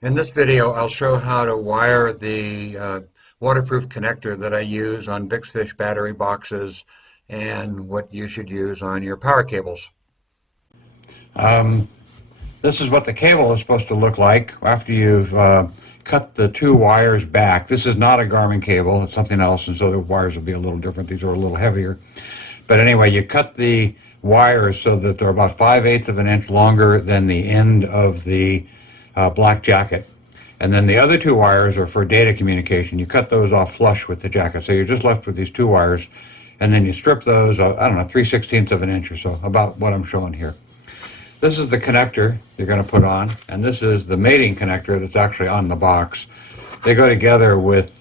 In this video, I'll show how to wire the waterproof connector that I use on BixFish battery boxes and what you should use on your power cables. This is what the cable is supposed to look like after you've cut the two wires back. This is not a Garmin cable, it's something else, and so the wires will be a little different. These are a little heavier. But anyway, you cut the wires so that they're about 5/8 of an inch longer than the end of the black jacket. And then the other two wires are for data communication. You cut those off flush with the jacket. So you're just left with these two wires, and then you strip those, I don't know, 3/16 of an inch or so, about what I'm showing here. This is the connector you're going to put on, and this is the mating connector that's actually on the box. They go together with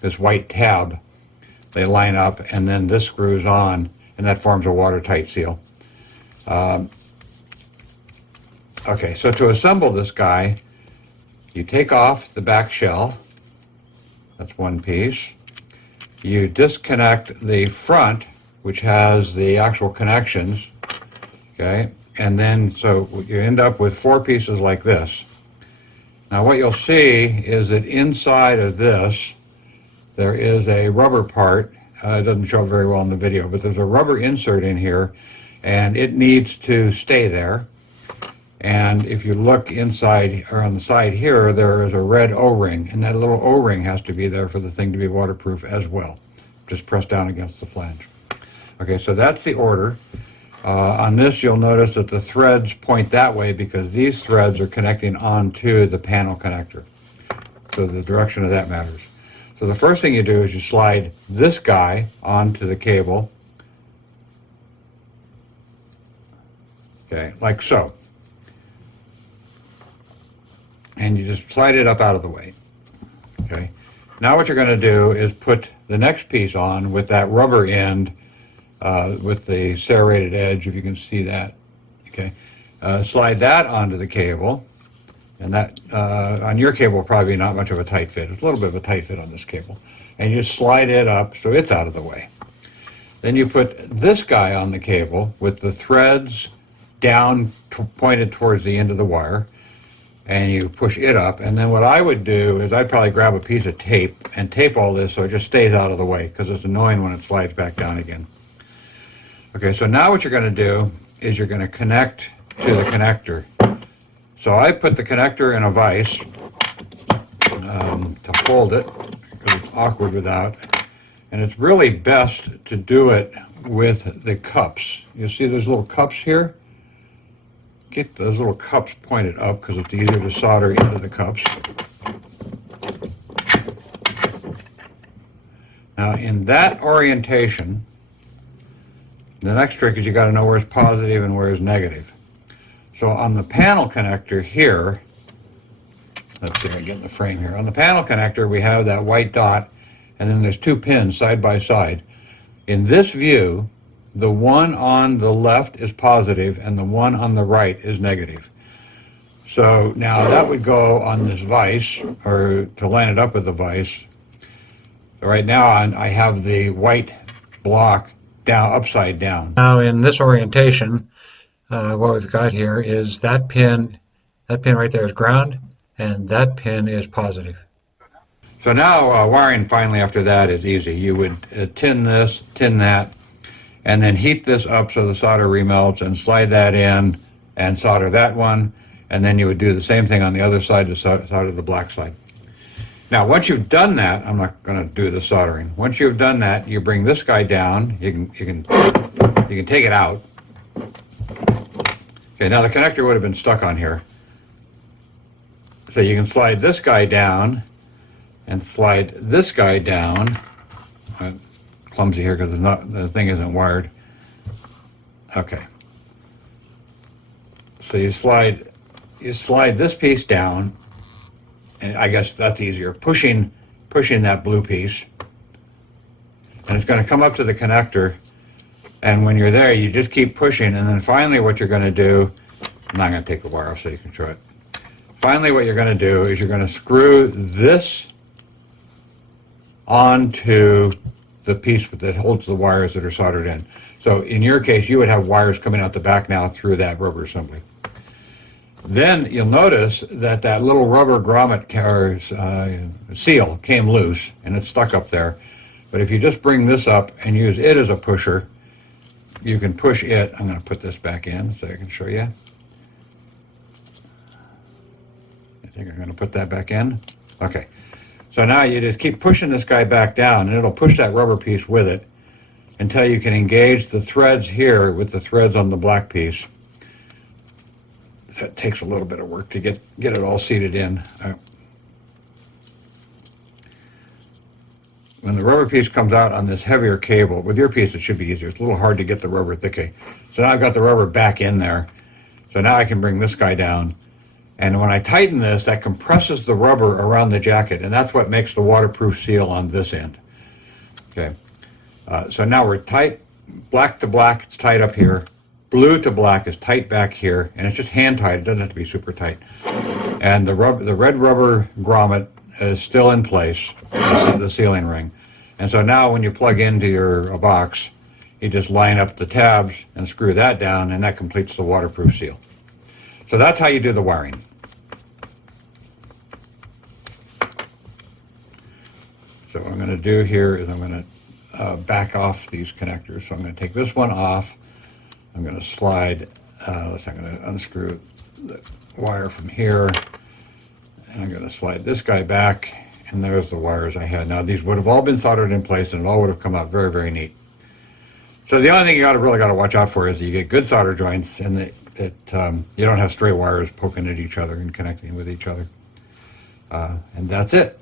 this white tab. They line up, and then this screws on, and that forms a watertight seal. Okay, so to assemble this guy, you take off the back shell. That's one piece. You disconnect the front, which has the actual connections. Okay, and then so you end up with four pieces like this. Now what you'll see is that inside of this there is a rubber part. It doesn't show up very well in the video, but there's a rubber insert in here, and it needs to stay there. And if you look inside or on the side here, there is a red O-ring, and that little O-ring has to be there for the thing to be waterproof as well. Just press down against the flange. Okay, so that's the order. On this, you'll notice that the threads point that way because these threads are connecting onto the panel connector. So the direction of that matters. So the first thing you do is you slide this guy onto the cable. Okay, like so. And you just slide it up out of the way. Okay. Now what you're going to do is put the next piece on with that rubber end with the serrated edge, if you can see that. Okay. Slide that onto the cable, and that on your cable probably not much of a tight fit. It's a little bit of a tight fit on this cable. And you slide it up so it's out of the way. Then you put this guy on the cable with the threads down pointed towards the end of the wire, and you push it up. And then what I would do is I'd probably grab a piece of tape and tape all this so it just stays out of the way, because it's annoying when it slides back down again. Okay, so now what you're going to do is you're going to connect to the connector. So I put the connector in a vise to hold it, because it's awkward without. And it's really best to do it with the cups. You see those little cups here? Get those little cups pointed up because it's easier to solder into the cups. Now in that orientation, the next trick is you got to know where's positive and where's negative. So on the panel connector here, let's see, I get in the frame here. On the panel connector we have that white dot, and then there's two pins side by side. In this view, the one on the left is positive and the one on the right is negative. So now that would go on this vise, or to line it up with the vise. Right now I have the white block down, upside down. Now in this orientation, what we've got here is that pin right there is ground, and that pin is positive. So now wiring finally after that is easy. You would tin this, tin that, and then heat this up so the solder remelts, and slide that in and solder that one, and then you would do the same thing on the other side to solder the black side. Now once you've done that, I'm not going to do the soldering. Once you've done that, you bring this guy down. You can take it out. Okay, now the connector would have been stuck on here. So you can slide this guy down and slide this guy down. I'm clumsy here because the thing isn't wired. Okay. So you slide this piece down, and I guess that's easier. Pushing that blue piece, and it's going to come up to the connector. And when you're there, you just keep pushing, and then finally what you're going to do, I'm not going to take the wire off so you can show it. Finally what you're going to do is you're going to screw this onto the piece that holds the wires that are soldered in. So in your case, you would have wires coming out the back now through that rubber assembly. Then you'll notice that that little rubber grommet seal came loose and it's stuck up there. But if you just bring this up and use it as a pusher, you can push it. I'm going to put this back in so I can show you. I think I'm going to put that back in. Okay. So now you just keep pushing this guy back down and it'll push that rubber piece with it until you can engage the threads here with the threads on the black piece. That takes a little bit of work to get it all seated in. When the rubber piece comes out on this heavier cable, with your piece it should be easier. It's a little hard to get the rubber thick. So now I've got the rubber back in there. So now I can bring this guy down. And when I tighten this, that compresses the rubber around the jacket, and that's what makes the waterproof seal on this end. Okay. So now we're tight, black to black, it's tight up here. Blue to black is tight back here, and it's just hand tight. It doesn't have to be super tight. And the red rubber grommet is still in place, the sealing ring. And so now when you plug into your box, you just line up the tabs and screw that down, and that completes the waterproof seal. So that's how you do the wiring. So what I'm going to do here is I'm going to back off these connectors. So I'm going to take this one off. I'm going to slide, I'm going to unscrew the wire from here, and I'm going to slide this guy back, and there's the wires I had. Now these would have all been soldered in place, and it all would have come out very, very neat. So the only thing you really got to watch out for is that you get good solder joints, and that you don't have stray wires poking at each other and connecting with each other. And that's it.